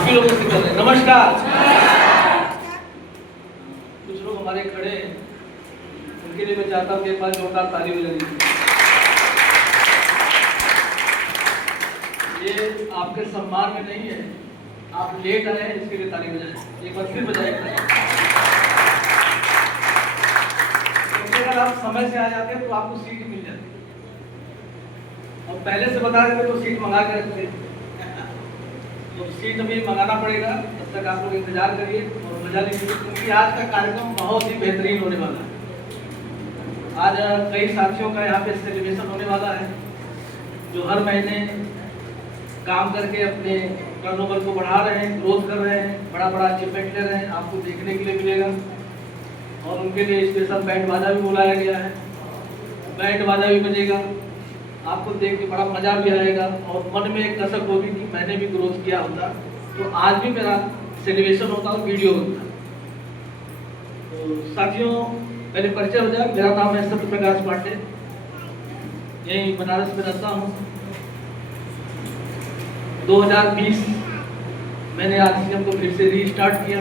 आप भी लोगों से कर रहे हैं। नमस्कार। कुछ लोग हमारे खड़े हैं, उनके लिए मैं चाहता हूँ कि एक बार जोरदार ताली हो जाए। ये आपके सम्मान में नहीं है, आप लेट आए हैं इसके लिए ताली बजाएं। एक बार फिर बजाएं। अगर आप समय से आ जाते हैं तो आपको सीट मिल जाती है, और पहले से बता देते तो सीट मंगा के रखते। तो सीट अभी मंगाना पड़ेगा, तब तक आप लोग इंतजार करिए और मजा लीजिए, क्योंकि आज का कार्यक्रम बहुत ही बेहतरीन होने वाला है। आज कई साथियों का यहाँ पे सेलिब्रेशन होने वाला है, जो हर महीने काम करके अपने टर्नओवर को बढ़ा रहे हैं, ग्रोथ कर रहे हैं, बड़ा बड़ा अचीवमेंट ले रहे हैं, आपको देखने के लिए मिलेगा। और उनके लिए स्पेशल बैंड बाजा भी बुलाया गया है, बैंड बाजा भी बजेगा, आपको देख के बड़ा मजा भी आएगा और मन में एक कसक होगी कि मैंने भी ग्रोथ किया होता तो आज भी मेरा सेलिब्रेशन होता और वीडियो होता। तो साथियों, पहले परिचय हो जाए। मेरा नाम है सत्य प्रकाश पांडे, यही बनारस में रहता हूँ। 2020 मैंने आरसीएम को फिर से रीस्टार्ट किया,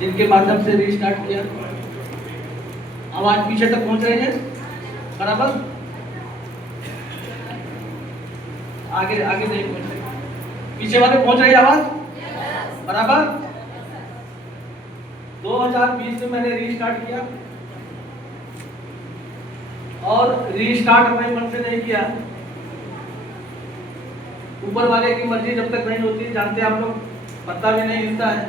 जिनके माध्यम से रीस्टार्ट किया। आवाज पीछे तक पहुंच रही है बराबर? आगे आगे नहीं पहुंच रही, पीछे वाले पहुंच रही आवाज बराबर? 2020 में मैंने रीस्टार्ट किया, और रीस्टार्ट अपने मन से नहीं किया, ऊपर वाले की मर्जी जब तक नहीं होती, जानते हैं आप लोग, पता भी नहीं मिलता है।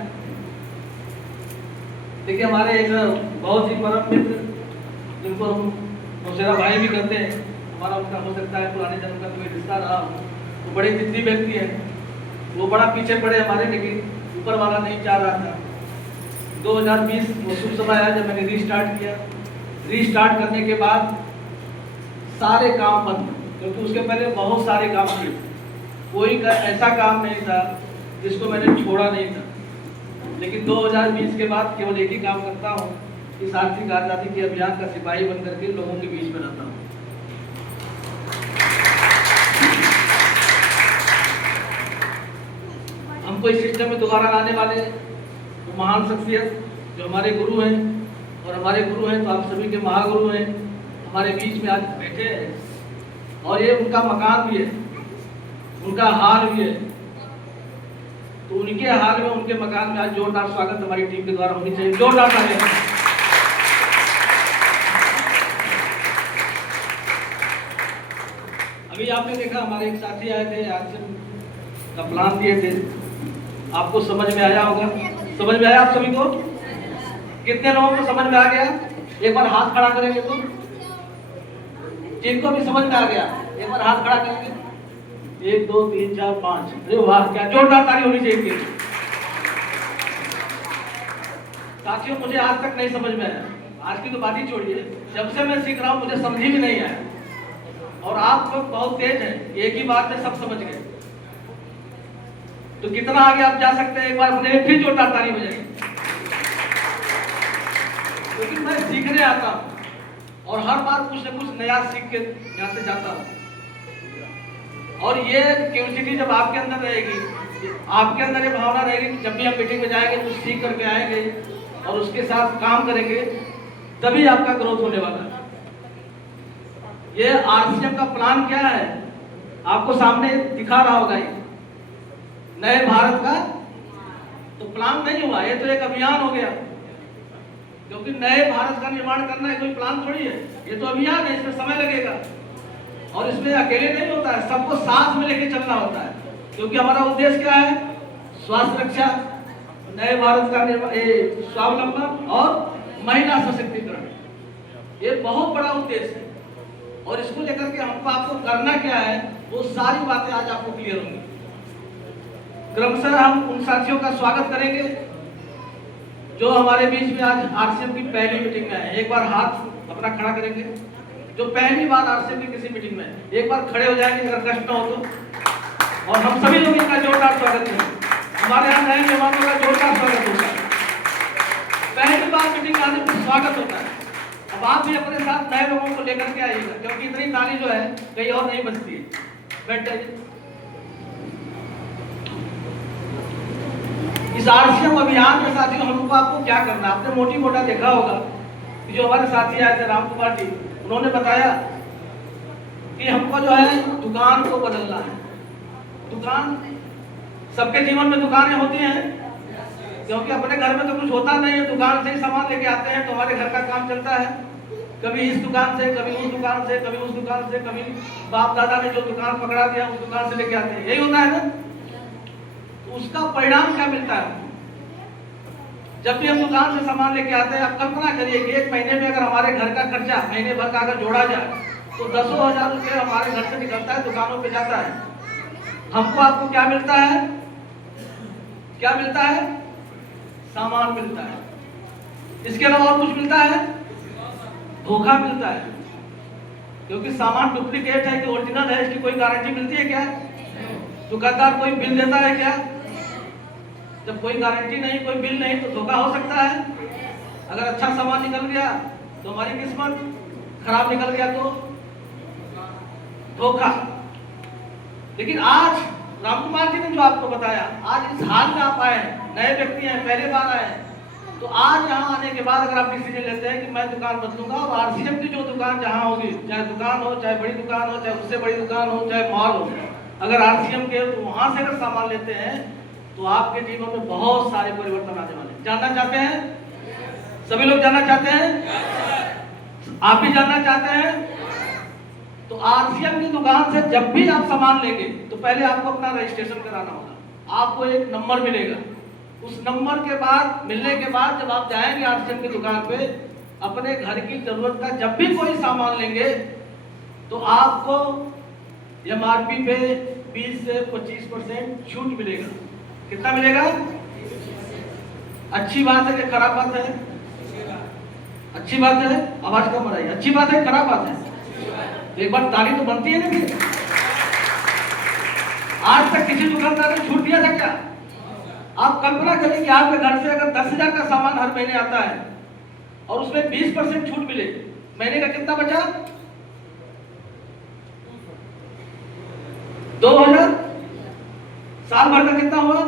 देखिए, हमारे एक बहुत ही परम मित्र, जिनको हम मौसेरा भाई भी कहते हैं, हमारा उनका हो सकता है पुराने जन्म का कोई रिश्ता रहा, वो बड़े जिद्दी व्यक्ति है, वो बड़ा पीछे पड़े हमारे, लेकिन ऊपर वाला नहीं चाह रहा था। 2020 वो शुभ समय आया जब मैंने रीस्टार्ट किया। रीस्टार्ट करने के बाद सारे काम बंद, क्योंकि उसके पहले बहुत सारे काम थे, कोई ऐसा काम नहीं था जिसको मैंने छोड़ा नहीं था। लेकिन 2020 के बाद केवल एक ही काम करता हूँ, इस आर्थिक आजादी के अभियान का सिपाही बनकर के लोगों के बीच में रहता हूँ। हमको इस सिस्टम में दोबारा लाने वाले वो महान शख्सियत जो हमारे गुरु हैं, और हमारे गुरु हैं तो आप सभी के महागुरु हैं, हमारे बीच में आज बैठे हैं, और ये उनका मकान भी है, उनका हाल भी है। तो उनके हाल में, उनके मकान में आज जोरदार स्वागत हमारी टीम के द्वारा होनी चाहिए। जोरदार तालियां। अभी आपने देखा हमारे एक साथी आए थे, आरसीएम का प्लान दिए थे, आपको समझ में आया होगा? समझ में आया आप सभी को? कितने लोगों को समझ में आ गया? एक बार हाथ खड़ा करेंगे तो, जिनको भी समझ में आ गया एक बार हाथ खड़ा करेंगे। 1 2 3 4 5। अरे वाह, क्या जोरदार ताली होनी चाहिए। साथियों, मुझे आज तक नहीं समझ में आया, आज की तो बात ही छोड़िए, जब से मैं सीख रहा हूं मुझे समझ भी नहीं आया, और आप लोग बहुत तेज हैं, एक ही बात में सब समझ गए। तो कितना आगे आप जा सकते हैं, एक बार मुझे फिर जोरदार ताली बजाइए। क्योंकि मैं सीखने आता हूं और हर बार कुछ न कुछ नया सीख के यहाँ से जाता हूं, और ये क्यूरियोसिटी जब आपके अंदर रहेगी, आपके अंदर ये भावना रहेगी कि जब भी हम मीटिंग में जाएंगे कुछ सीख करके आएंगे और उसके साथ काम करेंगे, तभी आपका ग्रोथ होने वाला है। ये आरसीएम का प्लान क्या है, आपको सामने दिखा रहा होगा, ये नए भारत का तो प्लान नहीं हुआ, ये तो एक अभियान हो गया, क्योंकि नए भारत का निर्माण करना है, कोई प्लान थोड़ी है, ये तो अभियान है, इसमें समय लगेगा, और इसमें अकेले नहीं होता है, सबको साथ में लेके चलना होता है, क्योंकि हमारा उद्देश्य क्या है? स्वास्थ्य रक्षा, नए भारत का स्वावलंबन और महिला सशक्तिकरण, ये बहुत बड़ा उद्देश्य है। और इसको लेकर के हमको आपको करना क्या है, वो सारी बातें आज आपको क्लियर होंगी। क्रमशः हम उन साथियों का स्वागत करेंगे जो हमारे बीच में आज आरसीएम की पहली मीटिंग में है। एक बार हाथ अपना खड़ा करेंगे जो पहली बार आरसीएम की किसी मीटिंग में, एक बार खड़े हो जाएंगे अगर कष्ट ना हो तो, और हम सभी लोग इनका जोरदार स्वागत करेंगे। हमारे यहाँ नए मेहमानों का जोरदार स्वागत होता है, पहली बार मीटिंग आने पर स्वागत होता है। अब आप भी अपने साथ नए लोगों को लेकर के आइएगा, क्योंकि इतनी ताली जो है कहीं और नहीं बजती है। बैठ जाइए। इस आरसीएम अभियान में साथियों हमको आपको क्या करना, आपने मोटी मोटा देखा होगा कि जो हमारे साथी आए थे राम कुमार जी, उन्होंने बताया कि हमको जो है दुकान को बदलना है। दुकान, सबके जीवन में दुकानें होती हैं, क्योंकि अपने घर में तो कुछ होता नहीं है, दुकान से ही सामान लेके आते हैं तो हमारे घर का काम चलता है। कभी इस दुकान से, कभी उस दुकान से, कभी उस दुकान से, कभी बाप दादा ने जो दुकान पकड़ा दिया उस दुकान से लेके आते हैं, यही होता है ना। तो उसका परिणाम क्या मिलता है? जब भी हम दुकान से सामान लेके आते हैं, आप कल्पना करिए कि एक महीने में अगर हमारे घर का खर्चा महीने भर का अगर जोड़ा जाए तो 10,000 रुपये हमारे घर से निकलता है, दुकानों पे जाता है। हमको आपको क्या मिलता है? क्या मिलता है? सामान मिलता है। इसके अलावा और कुछ मिलता है? धोखा मिलता है, क्योंकि सामान डुप्लीकेट है कि ओरिजिनल है, इसकी कोई गारंटी मिलती है क्या? दुकानदार कोई बिल देता है क्या? जब कोई गारंटी नहीं, कोई बिल नहीं, तो धोखा हो सकता है। अगर अच्छा सामान निकल गया तो हमारी किस्मत, खराब निकल गया तो धोखा। लेकिन आज राम कुमार जी ने जो आपको बताया, आज इस हाल में आप आए हैं, नए व्यक्ति हैं, पहले बार आए हैं, तो आज यहाँ आने के बाद अगर आप डिसीजन लेते हैं कि मैं दुकान बदलूंगा और आरसीएम की जो दुकान जहाँ होगी, चाहे दुकान हो, चाहे बड़ी दुकान हो, चाहे उससे बड़ी दुकान हो, चाहे मॉल हो, अगर आरसीएम के वहां से अगर सामान लेते हैं तो आपके जीवन में बहुत सारे परिवर्तन आने वाले हैं। जानना चाहते हैं? सभी लोग जानना चाहते हैं? आप भी जानना चाहते हैं? तो आरसीएम की दुकान से जब भी आप सामान लेंगे तो पहले आपको अपना रजिस्ट्रेशन कराना होगा। आपको एक नंबर मिलेगा, उस नंबर के बाद, मिलने के बाद जब आप जाएंगे आरसीएम की दुकान पे, अपने घर की जरूरत का जब भी कोई सामान लेंगे तो आपको एमआरपी पे 20 से 25% छूट मिलेगा। कितना मिलेगा? अच्छी बात है कि खराब बात है? अच्छी बात है। आवाज कम आ रही है। अच्छी बात है, खराब बात है? तो एक बार ताली तो बनती है ना। आज तक किसी दुकानदार ने छूट दिया था क्या? आप कल्पना करें कि आपके घर से अगर 10,000 का सामान हर महीने आता है और उसमें 20% छूट मिले, महीने का कितना बचा? 2,000। साल भर का कितना हुआ?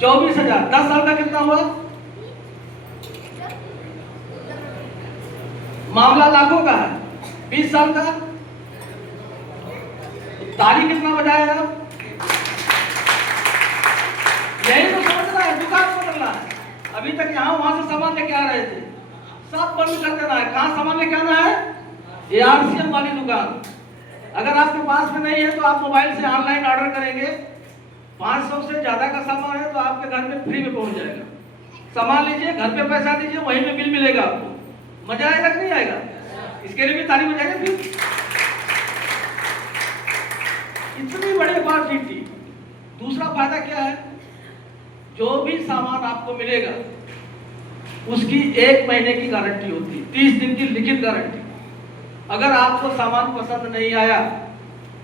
24,000। 10 साल का कितना हुआ? मामला लाखों का है। 20 साल का ताली कितना बजाए आप? यही तो समझना है, दुकान बदलना है। अभी तक यहाँ वहां से सामान लेके आ रहे थे, सब बंद कर देना है। कहाँ सामान लेके आना है? ये आरसीएम वाली दुकान। अगर आपके पास में नहीं है तो आप मोबाइल से ऑनलाइन ऑर्डर करेंगे, 500 से ज्यादा का सामान है तो आपके घर में फ्री में पहुंच जाएगा। सामान लीजिए, घर पे पैसा दीजिए, वहीं में बिल मिलेगा आपको। मजा आएगा कि नहीं आएगा? इसके लिए भी ताली बजाएंगे। फिर इतनी बड़ी बात जीती। दूसरा फायदा क्या है? जो भी सामान आपको मिलेगा उसकी 1 महीने की गारंटी होती है, 30 दिन की लिखित गारंटी। अगर आपको सामान पसंद नहीं आया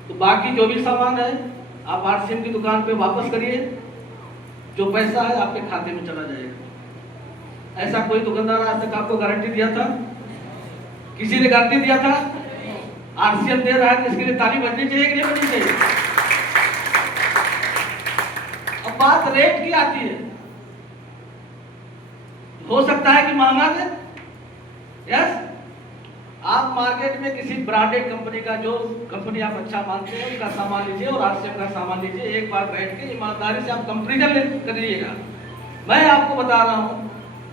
तो बाकी जो भी सामान है आप आरसीएम की दुकान पे वापस करिए, जो पैसा है आपके खाते में चला जाएगा। ऐसा कोई दुकानदार आज तक आपको गारंटी दिया था? किसी ने गारंटी दिया था? आरसीएम दे रहा है तो इसके लिए ताली बजनी चाहिए कि नहीं बजनी चाहिए? अब बात रेट की आती है। हो सकता है कि महंगा दे, यस। आप मार्केट में किसी ब्रांडेड कंपनी का, जो कंपनी आप अच्छा मानते हैं, उनका सामान लीजिए और आरसीएम का सामान लीजिए। एक बार बैठ के ईमानदारी से आप कंपैरिजन करिएगा। मैं आपको बता रहा हूं,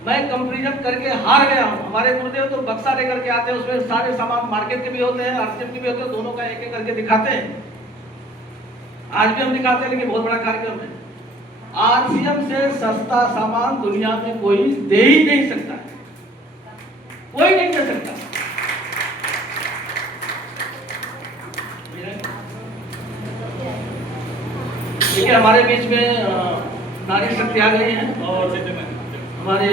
मैं कंपैरिजन करके हार गया हूं। हमारे गुरुदेव तो बक्सा लेकर के आते हैं, उसमें सारे सामान मार्केट के भी होते हैं, आरसीएम के भी होते हैं, दोनों का एक एक करके दिखाते हैं। आज भी हम दिखाते हैं, लेकिन बहुत बड़ा कार्यक्रम है। आरसीएम से सस्ता सामान दुनिया में कोई दे ही नहीं सकता है, कोई नहीं दे सकता। देखिए हमारे बीच में नारी शक्ति आ गई है और हमारे